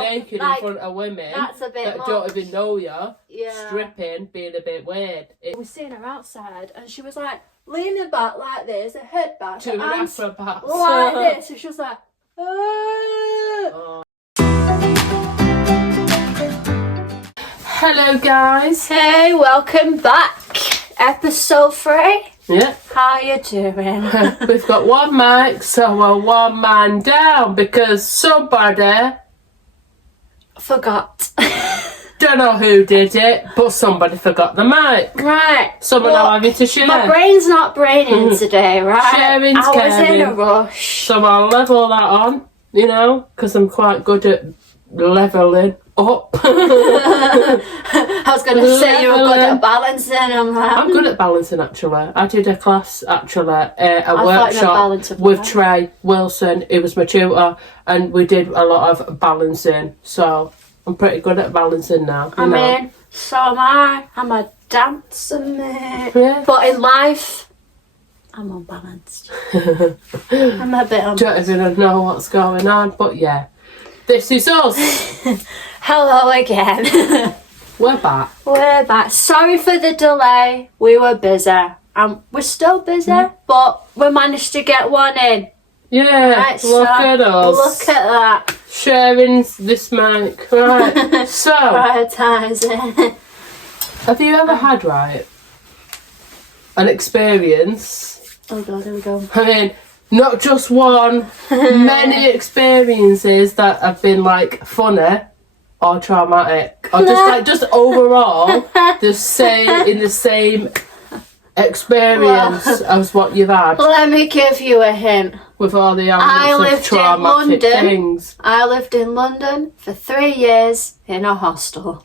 naked in front of women that's a bit that much. don't even know you, Yeah. stripping, being a bit weird. We seen her outside, and she was like leaning back like this, her head back, Doing her arms acrobats. like this, and she was like, oh. Hello guys. Hey, welcome back. Episode 3. Yeah. How you doing? We've got one mic, so we're one man down because somebody, Forgot. don't know who did it, but somebody forgot the mic. Right. Someone Well, will have you to share. my brain's not braining today, right? Sharing's I was in caring. a rush. So I'll level that on, you know, because I'm quite good at leveling up. I was going to say you were good at balancing. I'm good at balancing, actually. I did a class, actually, a workshop balancing, with right? Trey Wilson. He was my tutor, and we did a lot of balancing. So I'm pretty good at balancing now. I mean, so am I. I'm a dancer, mate. Yeah. But in life, I'm unbalanced. I'm a bit unbalanced. Don't even know what's going on, but yeah. This is us. Hello again. We're back. We're back. Sorry for the delay. We were busy. We're still busy, but we managed to get one in. Yeah, Right, look at us. Look at that. Sharing this mic. Right. So, Prioritising. have you ever had, right, an experience? Oh god, here we go. I mean, not just one, many experiences that have been like funny or traumatic, or just overall the same experience as what you've had Let me give you a hint. with all the I elements of lived in traumatic London. things. I lived in London for 3 years in a hostel.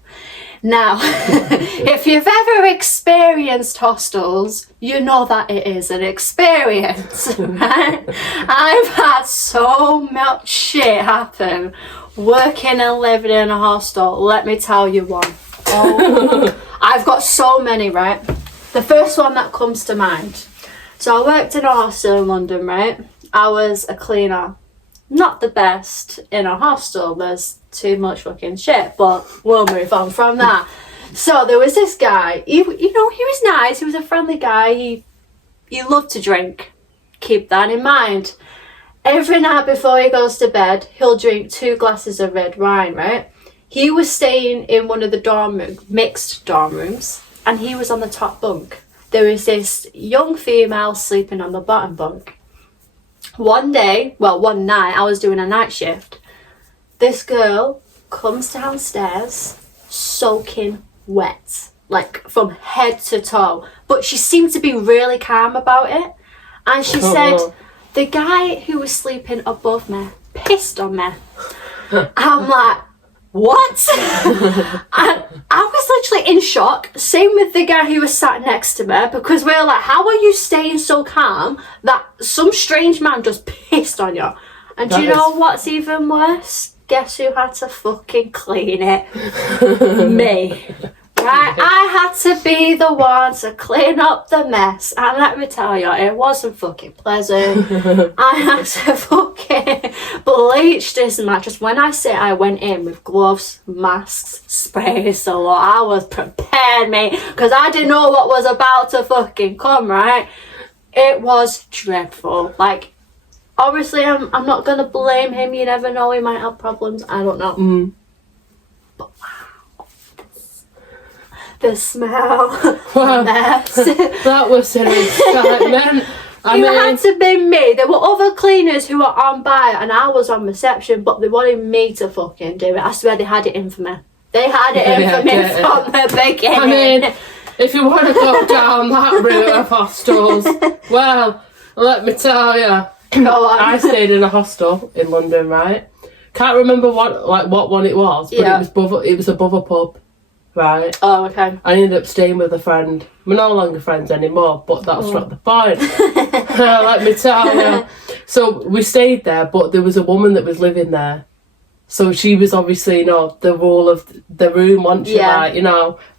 Now, if you've ever experienced hostels, you know that it is an experience, right? I've had so much shit happen working and living in a hostel. Let me tell you one. Oh, I've got so many, right? The first one that comes to mind. So I worked in a hostel in London, right? I was a cleaner. Not the best in a hostel, there's too much fucking shit, but we'll move on from that. So there was this guy, he was nice, he was a friendly guy, he loved to drink. Keep that in mind. Every night before he goes to bed, he'll drink 2 glasses of red wine, right? He was staying in one of the mixed dorm rooms, and he was on the top bunk. There was this young female sleeping on the bottom bunk. One night, I was doing a night shift. This girl comes downstairs soaking wet, like from head to toe. But she seemed to be really calm about it. And she said, the guy who was sleeping above me pissed on me. I'm like, what? And I was literally in shock. Same with the guy who was sat next to me, because we were like, how are you staying so calm that some strange man just pissed on you? And do you know what's even worse? Guess who had to fucking clean it? Me. Right? I had to be the one to clean up the mess. And let me tell you, it wasn't fucking pleasant. I had to fucking bleach this mattress. When I say I went in with gloves, masks, sprays, so I was prepared, mate. Because I didn't know what was about to fucking come, right? It was dreadful. Like, obviously, I'm not going to blame him. You never know, he might have problems. I don't know. But wow. The smell, the mess. That was an excitement. It had to be me. There were other cleaners who were on by and I was on reception, but they wanted me to fucking do it. I swear they had it in for me. They had it in for me from the beginning. I mean, if you want to go down that route of hostels, well, let me tell you. I stayed in a hostel in London, right? Can't remember what one it was, but it was above a pub. Right. Oh, okay. I ended up staying with a friend. We're no longer friends anymore, but that's not the point. Let me tell you. So we stayed there, but there was a woman that was living there. So she was obviously, the rule of the room, wasn't she? Like,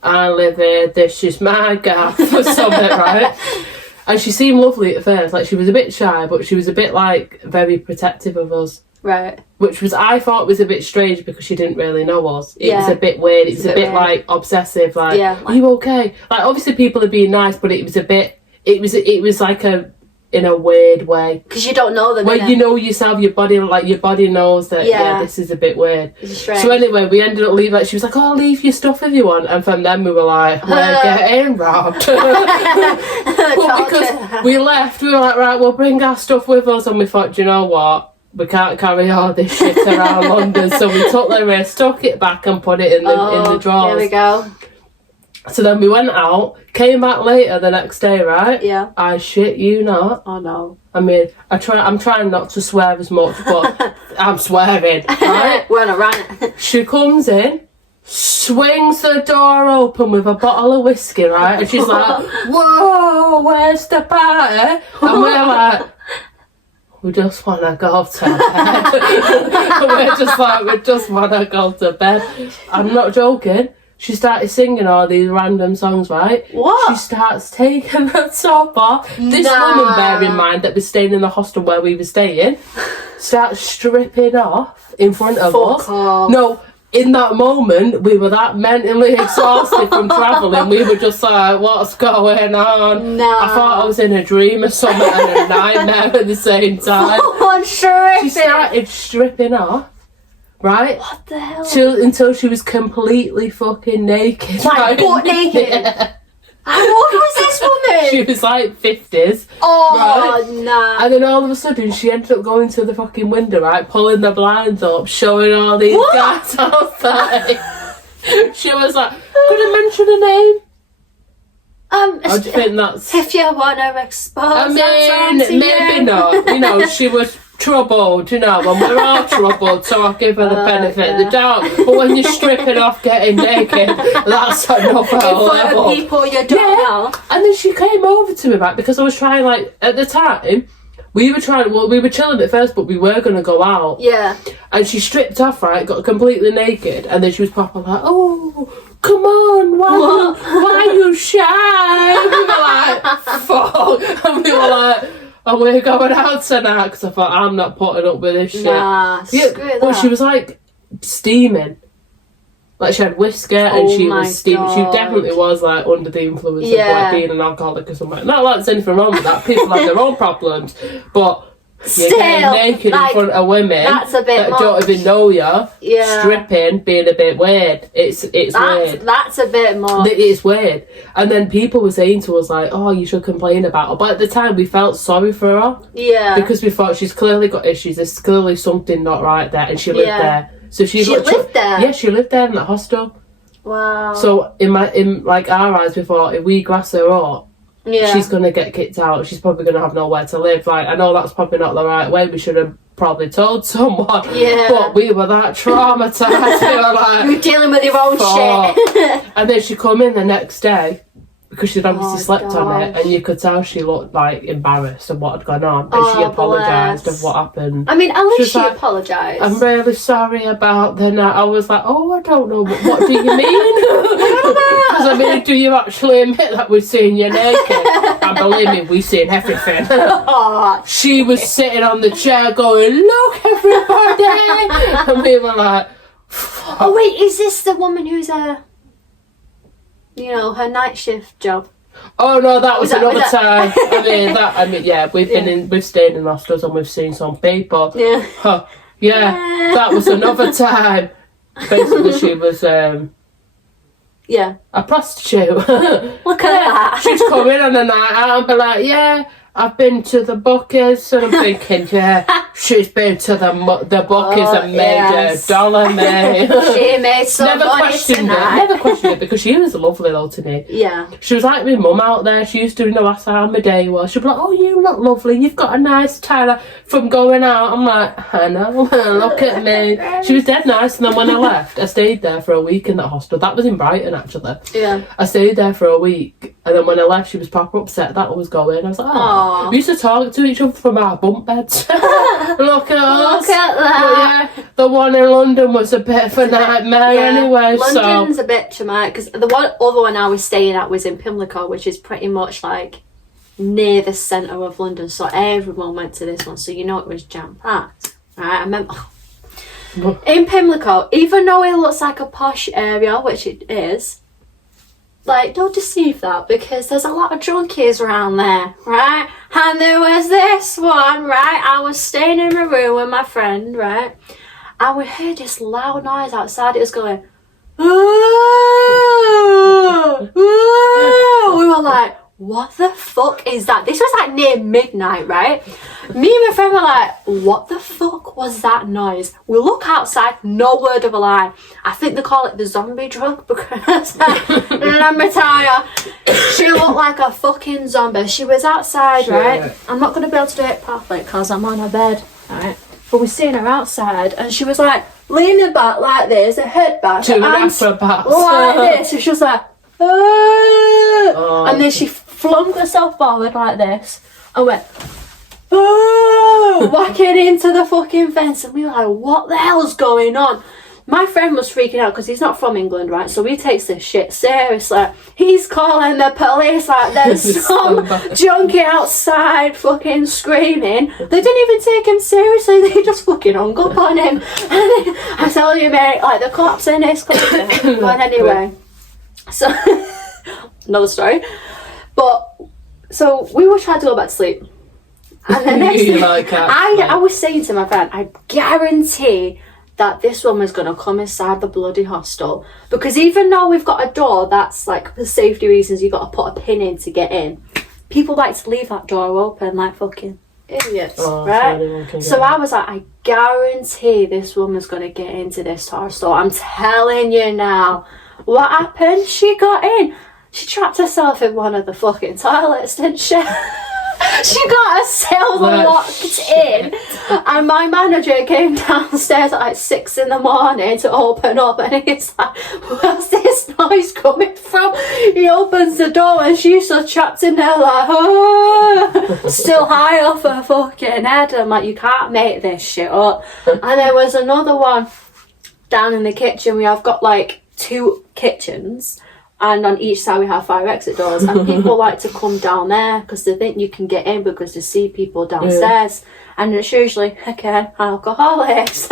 I live here, this is my gaff or something, right? And she seemed lovely at first. Like, she was a bit shy, but she was a bit, like, very protective of us. Right. which was I thought was a bit strange because she didn't really know us. It was Yeah. a bit weird. It was a bit weird. like obsessive. Like, Yeah, are you okay? Like, obviously people are being nice, but it was a bit. It was like in a weird way. Because you don't know them. Where innit? you know yourself, your body knows that Yeah. this is a bit weird. It's strange. So anyway, we ended up leaving. Like, she was like, "Oh, leave your stuff if you want," and from then we were like, "We're getting robbed." But because we left, we were like, "Right, we'll bring our stuff with us," and we thought, "Do you know what? We can't carry all this shit around London," so we took the risk, stuck it back, and put it in the drawers. There we go. So then we went out, came back later the next day, right? Yeah. I shit you not. Oh no. I mean, I'm trying not to swear as much, but I'm swearing, right? We're on a rant. She comes in, swings the door open with a bottle of whiskey, right? And she's like, "Whoa, where's the party?" And we're like, "We just want to go to bed." We're just like, "We just want to go to bed." I'm not joking. She started singing all these random songs, right? What? She starts taking her top off. This Nah. woman, bear in mind, that was staying in the hostel where we were staying, starts stripping off in front of Fuck us. off. No, in that moment, we were that mentally exhausted from travelling. We were just like, "What's going on?" Nah. I thought I was in a dream or something and a nightmare at the same time. I'm sure She started stripping off, right? What the hell? Until she was completely fucking naked. Like, right? butt naked? Yeah. How old was this woman? She was like 50s. Oh, right? nah. And then all of a sudden she ended up going to the fucking window, right? Pulling the blinds up, showing all these What? guys outside. She was like, "Could I mention a name?" How do you think that's... If you want to expose I mean, that to maybe you. not. You know, she was troubled, you know, and we're all troubled, so I'll give her the benefit of the doubt. But when you're stripping off, getting naked, that's another In front level. of people you don't know. And then she came over to me, right, because I was trying, like, at the time, we were chilling at first, but we were going to go out. Yeah. And she stripped off, right, got completely naked, and then she was proper like, "Oh, come on, why are you shy?" We were like, "Fuck." And we were like, "Oh, we're going out tonight," because I thought, I'm not putting up with this shit. Nah, Yeah, screw but that. she was like steaming. Like, she had whisker and Oh she my was steaming. She God. definitely was like under the influence of Yeah. like being an alcoholic or something. Not like there's anything wrong with that. People have their own problems, but you're Still, getting naked like, in front of women that's a bit that don't much. even know you, Yeah. stripping, being a bit weird. It's weird. That's a bit more. It's weird. And then people were saying to us like, "Oh, you should complain about her." But at the time, we felt sorry for her. Yeah. Because we thought she's clearly got issues. There's clearly something not right there, and she lived Yeah. there. So She lived there? Yeah, she lived there in that hostel. Wow. So in like our eyes, we thought if we grass her up, yeah. she's gonna get kicked out. She's probably gonna have nowhere to live. Like, I know that's probably not the right way. We should have probably told someone. Yeah. But we were that traumatized. We were like, You're dealing with your own fuck. shit. And then she come in the next day, because she'd obviously Oh, slept on it, gosh. and you could tell she looked like embarrassed of what had gone on, and she Oh, apologised bless. of what happened. I mean, at least She's she like, apologised. "I'm really sorry about the night." I was like, "Oh, I don't know. What do you mean?" Because I mean, do you actually admit that we've seen you naked? And believe me, we've seen everything. Oh, She was sitting on the chair going, "Look, everybody!" And we were like, oh wait, is this the woman who's her night shift job? "Oh no, that was Was another that- time." I mean, yeah, we've stayed in hostels and we've seen some people. Yeah. Huh, yeah, that was another time. Basically, she was Yeah. a prostitute. Look at that. She'd come in on a night out and be like, "Yeah, I've been to the Buckers," and I'm thinking, "Yeah, she's been to the Buckers Oh, and made yes. $1, mate." She made some Never money questioned it. tonight. Never questioned it because she was lovely though to me. Yeah. She was like my mum out there. She used to know ask how my day was. She'd be like, "Oh, you look lovely. You've got a nice tie from going out." I'm like, "I know. Look at me." She was dead nice. And then when I left, I stayed there for a week in that hostel. That was in Brighton, actually. Yeah. I stayed there for a week, and then when I left, she was proper upset that I was going. I was like, "Oh." Aw. We used to talk to each other from our bunk beds. Look at us. Look at But that. yeah, the one in London was a bit of a nightmare Yeah. anyway. London's a bit traumatic because the other one I was staying at was in Pimlico, which is pretty much like near the centre of London. So everyone went to this one, so you know it was jam packed. Right? I remember in Pimlico, even though it looks like a posh area, which it is, like, don't deceive that, because there's a lot of junkies around there, right? And there was this one, right? I was staying in my room with my friend, right? And we heard this loud noise outside. It was going, "Ooh, ooh." We were like, what the fuck is that? This was like near midnight, right? Me and my friend were like, what the fuck was that noise? We look outside, no word of a lie. I think they call it the zombie drug, because let me tell you, she looked like a fucking zombie. She was outside, right? I'm not going to be able to do it properly because I'm on her bed, right? But we seen her outside, and she was like leaning back like this, her head back, her arms like this, and she was like, "Ah." And then she flung herself forward like this and went, "Ah," whacking into the fucking fence, and we were like, what the hell's going on? My friend was freaking out because he's not from England, right? So he takes this shit seriously. He's calling the police, like there's some junkie outside fucking screaming. They didn't even take him seriously, they just fucking hung up on him. And I tell you, mate, like the cops in this country. But anyway, so another story. But so we were trying to go back to sleep. And the next thing, I was saying to my friend, I guarantee that this woman's going to come inside the bloody hostel, because even though we've got a door that's like, for safety reasons, you've got to put a pin in to get in, people like to leave that door open like fucking idiots, right? So I was like, I guarantee this woman's going to get into this hostel. I'm telling you now. What happened? She got in. She trapped herself in one of the fucking toilets, didn't she? She got herself locked in, and my manager came downstairs at like 6 a.m. to open up, and he's like, where's this noise coming from? He opens the door and she's so trapped in there like, oh, still high off her fucking head. I'm like, you can't make this shit up. And there was another one down in the kitchen. We have got like 2 kitchens, and on each side we have 5 exit doors, and people like to come down there because they think you can get in because they see people downstairs. And it's usually, again, alcoholics.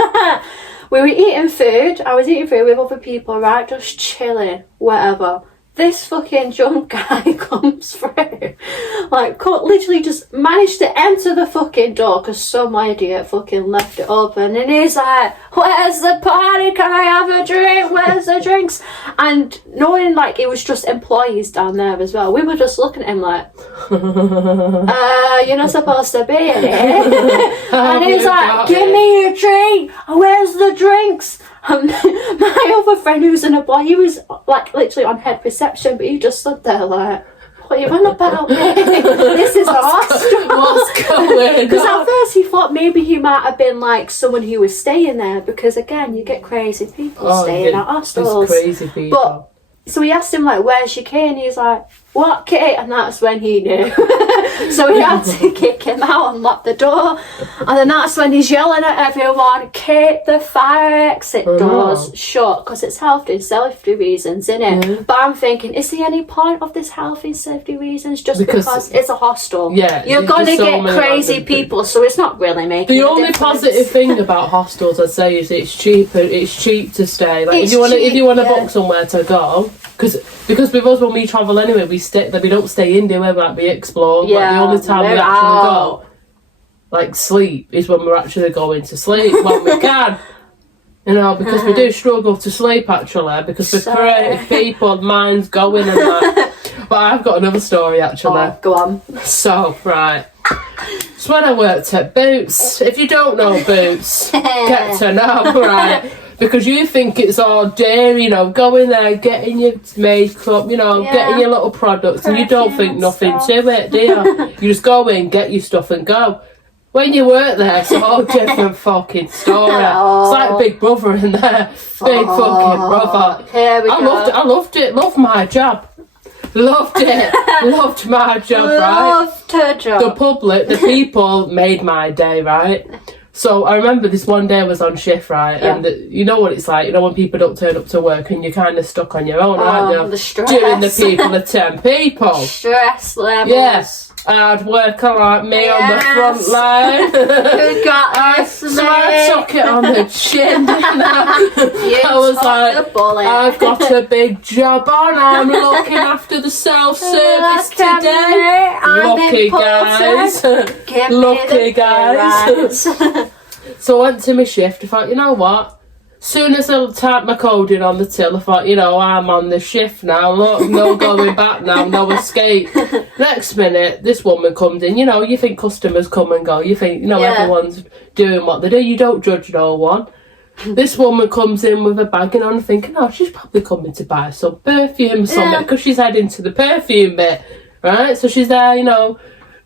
We were eating food, I was eating food with other people, right, just chilling, whatever. This fucking drunk guy comes through, like, literally just managed to enter the fucking door because some idiot fucking left it open, and he's like, where's the party? Can I have a drink? Where's the drinks? And knowing, like, it was just employees down there as well, we were just looking at him like, you're not supposed to be in here. And he's like, give me a drink. Where's the drinks? My other friend who was in a bar, he was like literally on head reception, but he just stood there like, what are you on about me? This is a hostel. What's going on? Because at first he thought maybe he might have been like someone who was staying there, because again, you get crazy people staying at hostels. Crazy people. But so he asked him like, where's your key? And he's like, what key? And that's when he knew. So he had to kick him out and lock the door. And then that's when he's yelling at everyone, keep the fire exit doors shut, because it's health and safety reasons, innit? But I'm thinking, is there any point of this health and safety reasons just because it's a hostel? Yeah, you're gonna get crazy people, so it's not really making the a only difference. positive thing about hostels, I'd say, is it's cheaper. It's cheap to stay. Like, if you want to book somewhere to go, because with us when we travel anyway, we don't stay in, do we? Like, we explore. Yeah, like, the only time we actually go, like, sleep, is when we're actually going to sleep when we can. You know, because we do struggle to sleep actually, because we're creative people, minds going and that. But I've got another story actually. Oh, go on. So, right. So when I worked at Boots, if you don't know Boots, get to know, right? Because you think it's all day, you know, go in there, getting your makeup, you know, getting your little products, and you don't think nothing to it, do you? You just go in, get your stuff and go. When you work there, it's a whole different fucking story. It's like Big Brother in there. Big fucking brother. Here we go. I loved it. Loved my job. Loved it. Loved my job, right? Loved her job. The people made my day, right? So I remember this one day I was on shift, right? Yeah. And you know what it's like, you know, when people don't turn up to work and you're kind of stuck on your own, right? The stress. Doing the people of 10 people. Stress levels. Yes. hard worker like me on the Yes. front line. Who got this, So I took it on the chin. I was like, the bullet. I've got a big job on. I'm looking after the self-service Look at today. me, I'm Lucky important. guys. Give me Lucky the guys. right. So I went to my shift. I thought, you know what? Soon as I typed my code in on the till, I thought, you know, I'm on the shift now. Look, no going back now, no escape. Next minute, this woman comes in. You know, you think customers come and go. You think, you know, Yeah. everyone's doing what they do. You don't judge no one. This woman comes in with a bag and I'm thinking, oh, she's probably coming to buy some perfume or something Yeah. because she's heading to the perfume bit, right? So she's there, you know,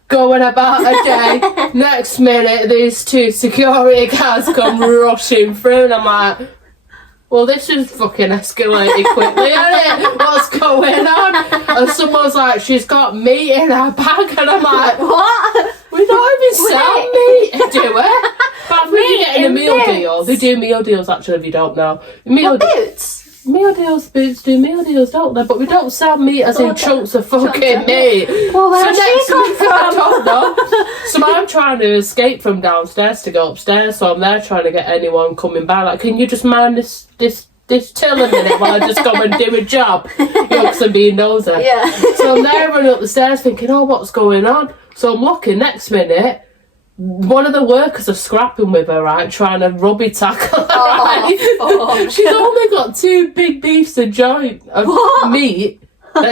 going about her day. Next minute, these two security guards come rushing through, and I'm like, well, this is fucking escalated quickly, isn't it? What's going on? And someone's like, she's got meat in her bag, and I'm like, What? we don't even sell meat, do we? But I think you're getting a in meal bits? deal. They do meal deals, actually, if you don't know. What boots? Meal deals, boots do meal deals, don't they? But we don't sell meat as in chunks of fucking meat. Well, where's she next come week, I don't know. So I'm trying to escape from downstairs to go upstairs. So I'm there trying to get anyone coming by. Like, can you just mind this till a minute while I just go and do a job? You know, because I'm being nosy. Yeah. So I'm there running up the stairs thinking, oh, what's going on? So I'm looking, next minute, one of the workers are scrapping with her, right, trying to rubby tackle her, right? Oh. She's only got two big beefs of meat,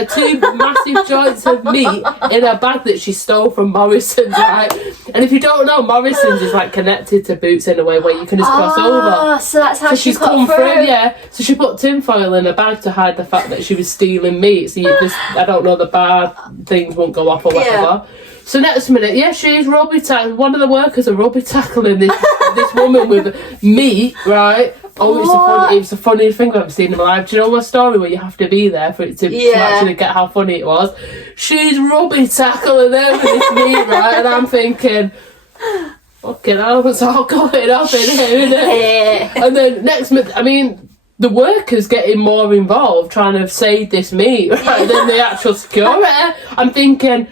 two massive joints of meat in her bag that she stole from Morrison's, right? And if you don't know, Morrison's is like connected to Boots in a way where you can just cross over. Oh, so that's how So she she's got come through. through, yeah. So she put tinfoil in her bag to hide the fact that she was stealing meat. So you just, I don't know, the bar things won't go off or whatever. Yeah. So next minute, yeah, she's rugby tackling. One of the workers are rugby tackling this woman with meat, right? Oh, it was the funniest thing I've ever seen in my life. Do you know my story where you have to be there for it to actually get how funny it was? She's rugby tackling her with this meat, right? And I'm thinking, fucking hell, what's all going on in here, innit? And then next minute, I mean, the workers getting more involved trying to save this meat, right, than the actual security. I'm thinking,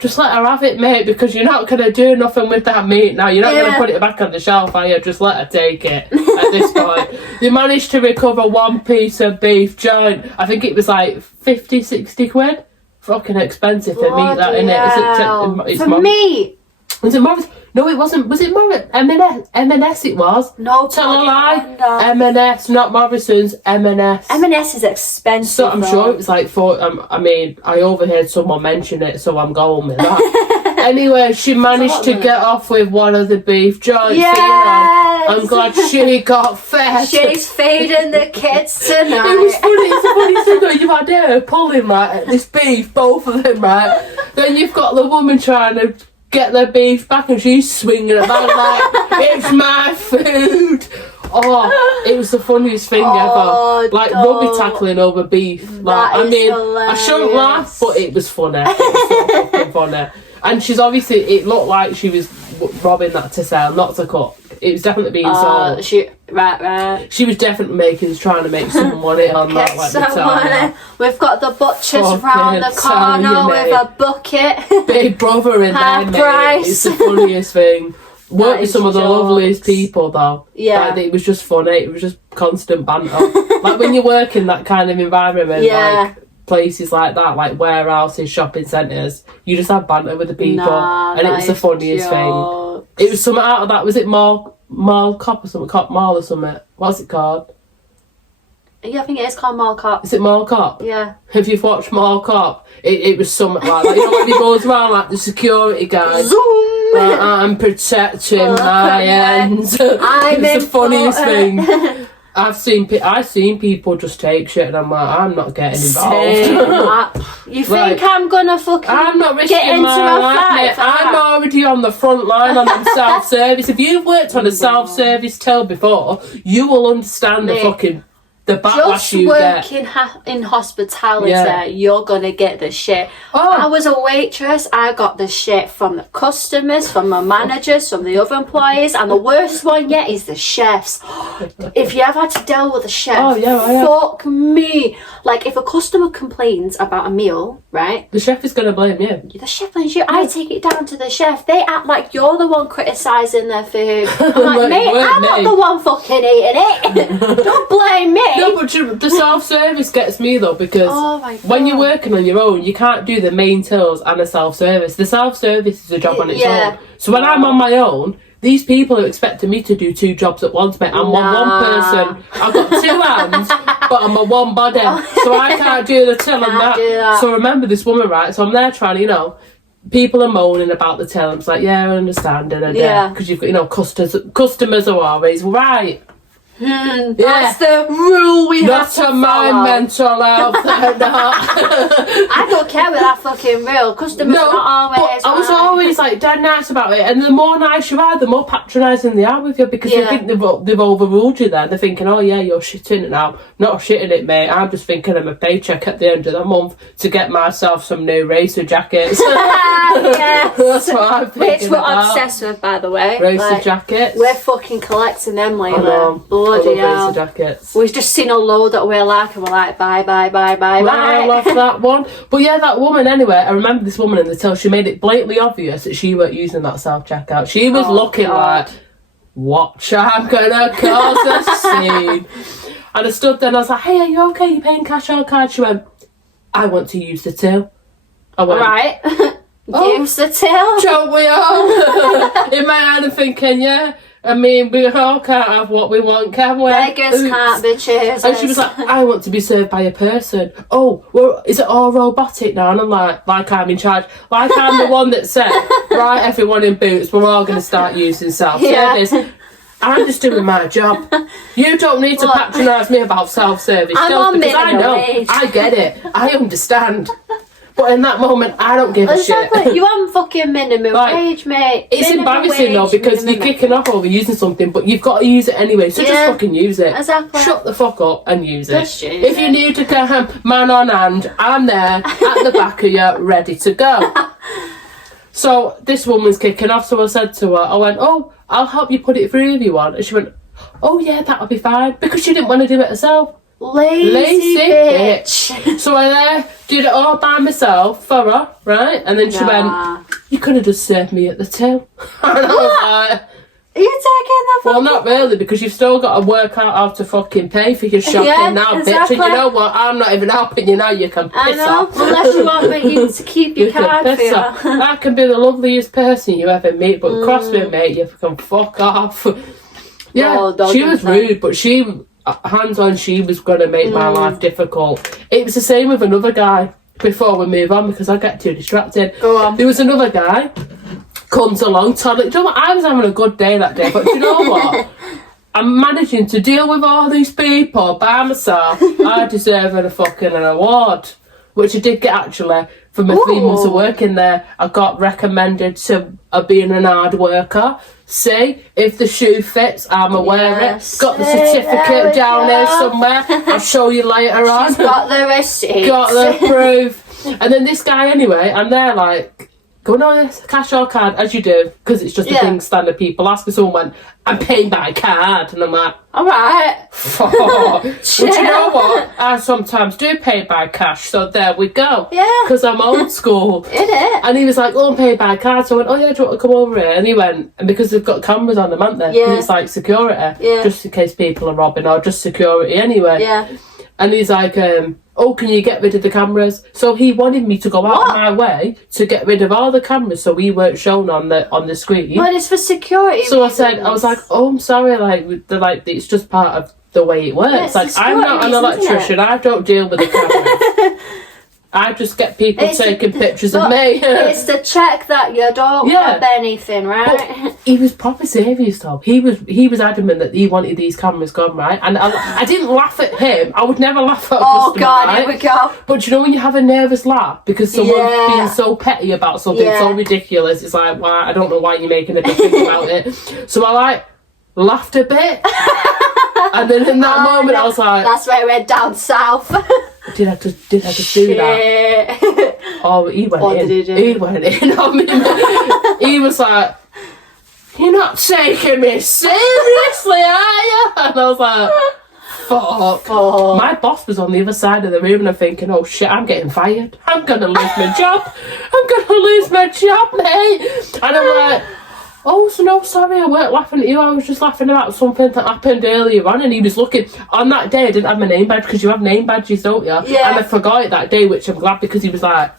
just let her have it, mate, because you're not going to do nothing with that meat now. You're not going to put it back on the shelf, are you? Just let her take it at this point. They managed to recover one piece of beef joint. I think it was like 50, 60 quid. Fucking expensive for meat, that, innit? For meat? Was it Morris? No, it wasn't. Was it Morris? M&S it was. No, tell a lie. M&S, not Morrison's. M&S. M&S is expensive. So I'm sure it was like I mean, I overheard someone mention it, so I'm going with that. Anyway, she managed to get off with one of the beef joints. Yes. So, you know, I'm glad she got fed. She's feeding the kids tonight. It was funny. It's a funny thing though. You've had her pulling right at this beef, both of them, right. Then you've got the woman trying to get their beef back and she's swinging it back like, it's my food. Oh, it was the funniest thing ever. Like rugby tackling over beef. Like, I mean, I shouldn't laugh, but it was funny. It was so fucking funny. And she's obviously, it looked like she was robbing that to sell, not to cook. It was definitely being sold. Right. She was definitely trying to make some money on that. Like Some money. We've got the butchers Fucking round the corner tell you, with mate. a bucket. Big brother in there, Half mate. price. It's the funniest thing. Worked with is some of the jokes. loveliest people though. Yeah. Like, it was just funny. It was just constant banter. Like when you work in that kind of environment, like places like that, like warehouses, shopping centres, you just have banter with the people, and it was the funniest thing. It was something out of that. Was it Mall Cop or something? Cop Mall or something? What's it called? Yeah, I think it is called Mall Cop. Is it Mall Cop? Yeah. If you've watched Mall Cop, it was something like that. You know when he goes around like the security guy. Zoom! I'm protecting my ends. It's the funniest thing. I've seen people just take shit and I'm like, I'm not getting involved. You think I'm gonna fucking I'm not risking get into my a life, fight mate. for I'm that? already on the front line on them self-service. If you've worked on a self-service till before, you will understand the fucking the backlash just you get. working in hospitality, Yeah. you're gonna get the shit. Oh. I was a waitress. I got the shit from the customers, from the managers, from the other employees, and the worst one yet is the chefs. If you ever had to deal with a chef, Oh, yeah, I have. fuck me. Like, if a customer complains about a meal, right? The chef is going to blame you. The chef blames you. I take it down to the chef. They act like you're the one criticising their food. I'm like, Like, mate, weren't I'm not me." the one fucking eating it. Don't blame me. No, but the self-service gets me though, because Oh my when you're God. working on your own, you can't do the main tills and a self-service. The self-service is a job on its Yeah. own. So when I'm on my own, these people are expecting me to do 2 jobs at once, mate. I'm one person. I've got 2 hands, but I'm a one body, so I can't do the till and Can't do that. So remember this woman, right? So I'm there trying to, people are moaning about the till. I'm just like, yeah, I understand it. Yeah. Because you've got, customers are always right. That's the rule we have Not to on my follow. mental health. They're not. I don't care with that fucking rule. Customers No, are not always but I was right. always like dead nice about it, and the more nice you are, the more patronising they are with you, because they Yeah. think they've overruled you. Then they're thinking, oh yeah, you're shitting it now. Not shitting it, mate. I'm just thinking of a paycheck at the end of the month to get myself some new racer jackets. Yes. That's what I'm Which thinking we're about. obsessed with, by the way. Racer Like, jackets. we're fucking collecting them I lately. know. Bloody I love hell. racer jackets. We've just seen a load that we like, and we're like, bye, bye, bye, bye, I bye. love that one. But yeah, that woman anyway, I remember this woman in the till, she made it blatantly obvious that she weren't using that self-checkout. She was Oh, looking God. like, watch, I'm gonna cause a scene. And I stood there and I was like, hey, are you okay? You paying cash or card? She went, I want to use the till. I went, Right. Oh. Use the till. don't we all? In my hand I'm thinking, yeah, I mean, we all can't have what we want, can we? Beggars Oops. can't be choosers. And she was like, I want to be served by a person. Oh, well, is it all robotic now? And I'm like I'm in charge. Like I'm the one that said, right, everyone in Boots, we're all going to start using self-service. Yeah. I'm just doing my job. You don't need to Look. patronise me about self-service. I'm Don't, on because I minimum know. wage. I get it. I understand. But in that moment, I don't give a Exactly. shit. You on fucking minimum Like, wage, mate. It's Minimum embarrassing though, wage, because minimum you're kicking off over using something, but you've got to use it anyway. So Yeah. just fucking use it. Exactly. Shut the fuck up and use it. Just use If you it. need to come man on hand, I'm there at the back of you, ready to go. So this woman's kicking off. So I said to her, I went, oh, I'll help you put it through if you want. And she went, oh yeah, that'll be fine, because she didn't want to do it herself. Lazy bitch. So I did it all by myself for her, right? And then she Nah. went, you could have just served me at the till. And I was like, Are you taking the well, fucking... not really, because you've still got to work out how to fucking pay for your shopping Yeah, now, bitch. exactly. And you know what? I'm not even helping you now. You can piss I know, off. unless you want me to keep your You can card for piss you. off. I can be the loveliest person you ever meet, but cross Mm. me, mate, you can fuck off. Yeah, Oh, don't she do was that. rude, but hands on, she was going to make my Mm. life difficult. It was the same with another guy. Before we move on, because I get too distracted. Go on. There was another guy comes along, toddling. Do you know what? I was having a good day that day, but do you know what? I'm managing to deal with all these people by myself. I deserve a fucking an award, which I did get actually for my 3 months of Ooh. working there. I got recommended to being an hard worker. See, if the shoe fits, I'm aware Yes. it. Got the See, there certificate we down here go. somewhere. I'll show you later on. She's got the receipt. Got the proof. And then this guy anyway, and they're like, going on this cash or card, as you do, because it's just a Yeah. thing standard people ask. And someone went, I'm paying by card. And I'm like, Alright. oh. But you know what? I sometimes do pay by cash, so there we go. Yeah. Because I'm old school. In it. And he was like, oh, I'm paying by card. So I went, oh yeah, do you want to come over here? And he went, and because they've got cameras on them, haven't they? 'Cause Yeah. it's like security. Yeah. Just in case people are robbing, or just security anyway. Yeah. And he's like, oh, can you get rid of the cameras? So he wanted me to go out What? of my way to get rid of all the cameras so we weren't shown on the screen. But it's for security So I said, I was like, oh, I'm sorry, like, they're like, it's just part of the way it works. Yeah, it's like, a I'm not an security reason, isn't electrician, I don't deal with the cameras. I just get people It's- taking pictures of but me. it's to check that you don't Yeah. rob anything, right? But he was proper serious though. He was adamant that he wanted these cameras gone, right? And I didn't laugh at him. I would never laugh at a Oh customer, God, right? here we go. But you know when you have a nervous laugh because someone's Yeah. being so petty about something Yeah. so ridiculous, it's like, why? I don't know why you're making a big thing about it. So I like laughed a bit. And then in that moment, I was like, that's where it went down south. did I just do that? Oh, he went What in. did he do? He went in on me. He was like, you're not taking me seriously, are you? And I was like, fuck. Oh. My boss was on the other side of the room and I'm thinking, oh shit, I'm getting fired. I'm going to lose my job. I'm going to lose my job, mate. And I'm like, oh, so no, sorry, I weren't laughing at you. I was just laughing about something that happened earlier on. And he was looking. On that day, I didn't have my name badge because you have name badges, don't you? Yeah. And I forgot it that day, which I'm glad because he was like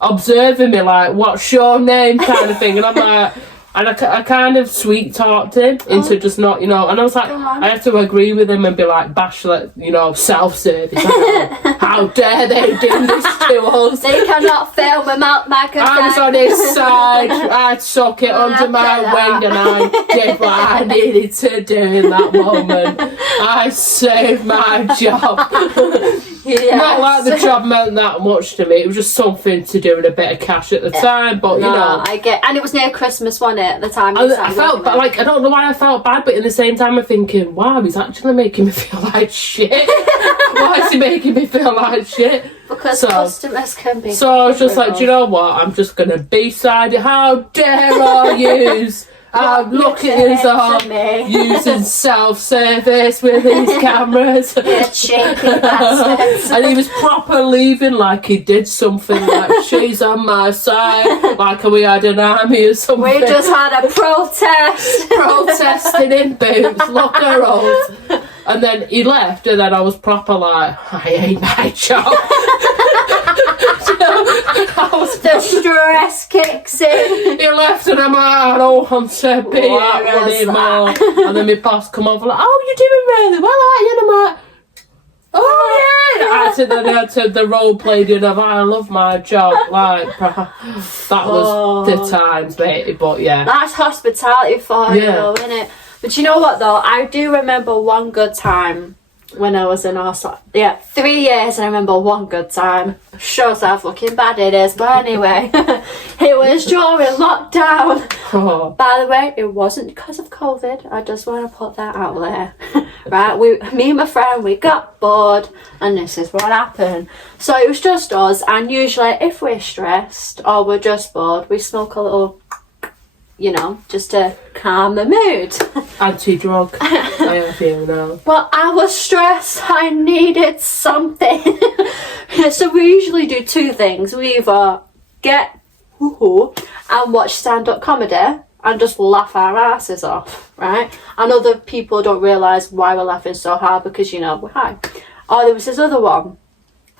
observing me, like, what's your name kind of thing. And I'm like, and I kind of sweet talked him into just not, you know. And I was like, I had to agree with him and be like, bash, like, you know, self-service. How dare they do this to us? They cannot film a mouth microphone. I was on his side, I took it under my wing and I did what I needed to do in that moment. I saved my job. Yes. Not like the job meant that much to me, it was just something to do with a bit of cash at the time, but No, you know. I get, and it was near Christmas, wasn't it, at the time? I felt bad, like, I don't know why I felt bad, but in the same time I'm thinking, wow, he's actually making me feel like shit. Why is he making me feel like shit? Because customers can be. So I was just like, do you know what? I'm just gonna B-side it. How dare I use? Look at us all using self-service with these cameras. Yeah, cheeky bastards. And he was proper leaving like he did something, like she's on my side, like we had an army or something. We just had a protest. Protesting in boots, look her us. And then he left, and then I was proper like, I hate my job. The stress kicks in. He left, and I'm like, I don't want to be What at one was anymore. And then my boss come over like, oh, you're doing really well, aren't you? And I'm like, oh yeah. I had the role played in of I love my job. Like that was the times, matey. But yeah, That's hospitality for you, though, isn't it? But you know what, though? I do remember one good time when I was in Oslo. Yeah, 3 years, and I remember one good time. Shows off looking bad it is, but anyway. It was during lockdown. oh, By the way, it wasn't because of COVID. I just want to put that out there. Right, me and my friend, we got bored, and this is what happened. So it was just us, and usually if we're stressed or we're just bored, we smoke a little, you know, just to calm the mood. anti-drug. I am feeling now. Well, I was stressed. I needed something. So we usually do two things. We either get hoo-hoo and watch stand-up comedy and just laugh our asses off, right? And other people don't realise why we're laughing so hard because, you know, we're high. Or there was this other one.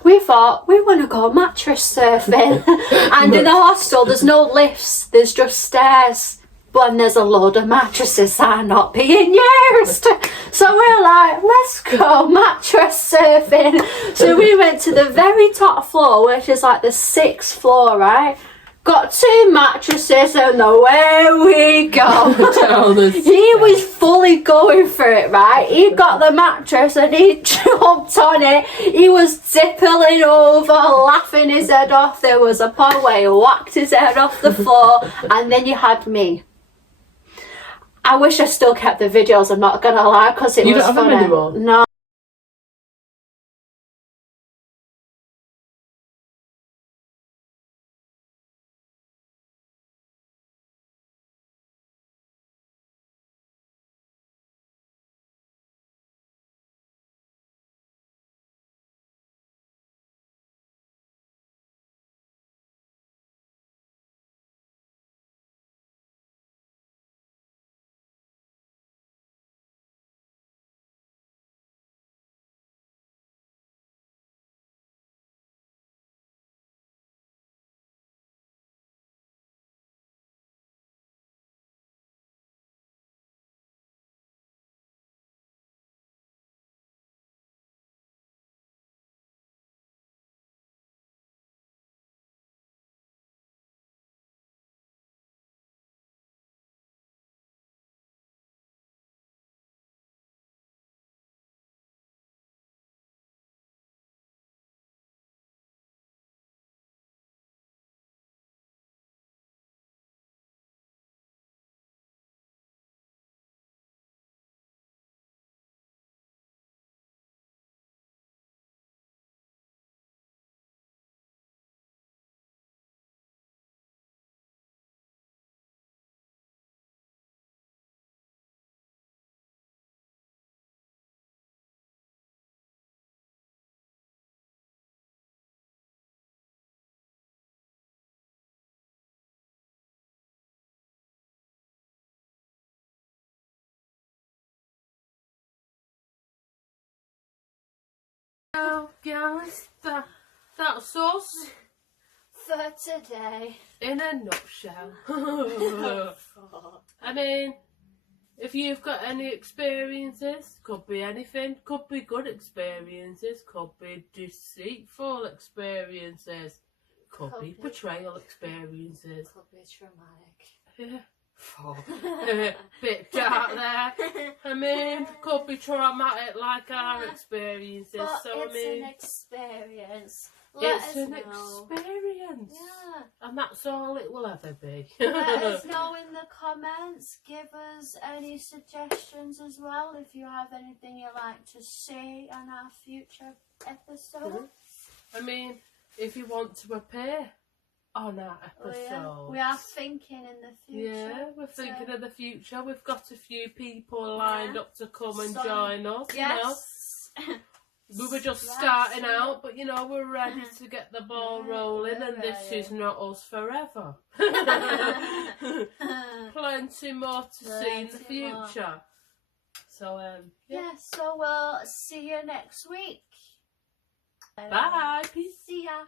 We thought, we want to go mattress surfing. And in a hostel, there's no lifts, there's just stairs. But there's a load of mattresses that are not being used. So we're like, let's go mattress surfing. So we went to the very top floor, which is like the 6th floor, right? Got 2 mattresses and away we go. He was fully going for it, right? He got the mattress and he jumped on it. He was tippling over, laughing his head off. There was a part where he whacked his head off the floor, and then you had me. I wish I still kept the videos, I'm not gonna lie, because it was funny. You don't have them anymore? No. Oh, guys, that's us For today. in a nutshell. I mean, if you've got any experiences, could be anything, could be good experiences, could be deceitful experiences, could be betrayal experiences. Could be traumatic. Yeah. Bit dark there. I mean, could be traumatic like our experiences. But so it's I mean, an experience. Let us know. Experience. Yeah. And that's all it will ever be. Let us know in the comments. Give us any suggestions as well if you have anything you'd like to see on our future episodes. I mean, if you want to appear on our episode. We are thinking in the future. Yeah, we're thinking of the future. We've got a few people lined up to come and join us. Yes. You know. We were just starting out, but you know, we're ready to get the ball rolling, and this is not us forever. Plenty more to see in the future. So, So we'll see you next week. Bye. Peace. See ya.